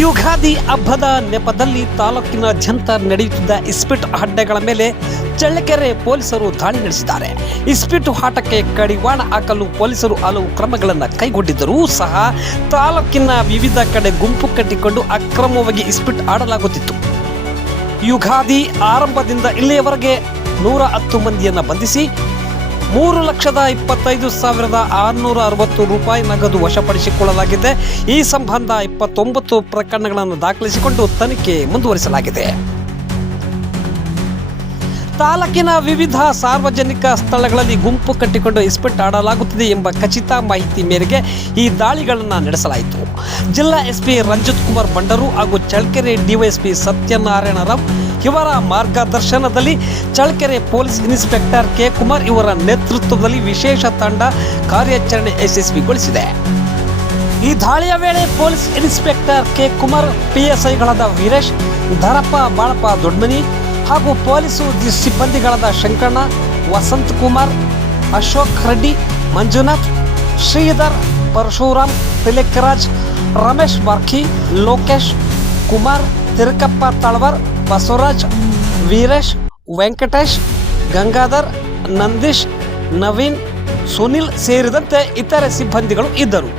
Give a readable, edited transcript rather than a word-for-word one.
ಯುಗಾದಿ ಹಬ್ಬದ ನೆಪದಲ್ಲಿ ತಾಲೂಕಿನಾದ್ಯಂತ ನಡೆಯುತ್ತಿದ್ದ ಇಸ್ಪೀಟು ಅಡ್ಡೆಗಳ ಮೇಲೆ ಚಳ್ಳಕೆರೆ ಪೊಲೀಸರು ದಾಳಿ ನಡೆಸಿದ್ದಾರೆ. ಇಸ್ಪೀಟು ಆಟಕ್ಕೆ ಕಡಿವಾಣ ಹಾಕಲು ಪೊಲೀಸರು ಹಲವು ಕ್ರಮಗಳನ್ನು ಕೈಗೊಂಡಿದ್ದರೂ ಸಹ ತಾಲೂಕಿನ ವಿವಿಧ ಕಡೆ ಗುಂಪು ಕಟ್ಟಿಕೊಂಡು ಅಕ್ರಮವಾಗಿ ಇಸ್ಪೀಟು ಆಡಲಾಗುತ್ತಿತ್ತು. ಯುಗಾದಿ ಆರಂಭದಿಂದ ಇಲ್ಲಿಯವರೆಗೆ 110 ಮಂದಿಯನ್ನು ಬಂಧಿಸಿ 3,25,660 ರೂಪಾಯಿ ನಗದು ವಶಪಡಿಸಿಕೊಳ್ಳಲಾಗಿದೆ. ಈ ಸಂಬಂಧ 29 ಪ್ರಕರಣಗಳನ್ನು ದಾಖಲಿಸಿಕೊಂಡು ತನಿಖೆ ಮುಂದುವರಿಸಲಾಗಿದೆ. ತಾಲೂಕಿನ ವಿವಿಧ ಸಾರ್ವಜನಿಕ ಸ್ಥಳಗಳಲ್ಲಿ ಗುಂಪು ಕಟ್ಟಿಕೊಂಡು ಇಸ್ಪೀಟು ಆಡಲಾಗುತ್ತಿದೆ ಎಂಬ ಖಚಿತ ಮಾಹಿತಿ ಮೇರೆಗೆ ಈ ದಾಳಿಗಳನ್ನು ನಡೆಸಲಾಯಿತು. ಜಿಲ್ಲಾ ಎಸ್ಪಿ ರಂಜಿತ್ ಕುಮಾರ್ ಬಂಡರು ಹಾಗೂ ಚಳ್ಳಕೆರೆ ಡಿವೈಎಸ್ಪಿ ಸತ್ಯನಾರಾಯಣ ರಾವ್ ಇವರ ಮಾರ್ಗದರ್ಶನದಲ್ಲಿ Challakere police inspector K Kumar ಇವರ ನೇತೃತ್ವದಲ್ಲಿ ವಿಶೇಷ ತಂಡ ಕಾರ್ಯಾಚರಣೆ ಯಶಸ್ವಿಗೊಳಿಸಿದೆ. ಈ ದಾಳಿಯ ವೇಳೆ ಪೊಲೀಸ್ ಇನ್ಸ್ಪೆಕ್ಟರ್ ಕೆ ಕುಮಾರ್, ಪಿಎಸ್ಐಗಳಾದ ವೀರೇಶ್, ಧರಪ್ಪ ಬಾಳಪ್ಪ ದೊಡ್ಮನಿ ಹಾಗೂ ಪೊಲೀಸು ಸಿಬ್ಬಂದಿಗಳಾದ ಶಂಕರಣ್ಣ, ವಸಂತ್ ಕುಮಾರ್, ಅಶೋಕ್ ರೆಡ್ಡಿ, ಮಂಜುನಾಥ್, ಶ್ರೀಧರ್, ಪರಶುರಾಮ್, ತಿಲಕರಾಜ್, ರಮೇಶ್ ಬಾರ್ಕಿ, ಲೋಕೇಶ್ ಕುಮಾರ್, ತಿರುಕಪ್ಪ ತಳವರ್, ಬಸವರಾಜ್, ವೀರೇಶ್, ವೆಂಕಟೇಶ್, ಗಂಗಾಧರ್, ನಂದೀಶ್, ನವೀನ್, ಸುನಿಲ್ ಸೇರಿದಂತೆ ಇತರೆ ಸಿಬ್ಬಂದಿಗಳು ಇದ್ದರು.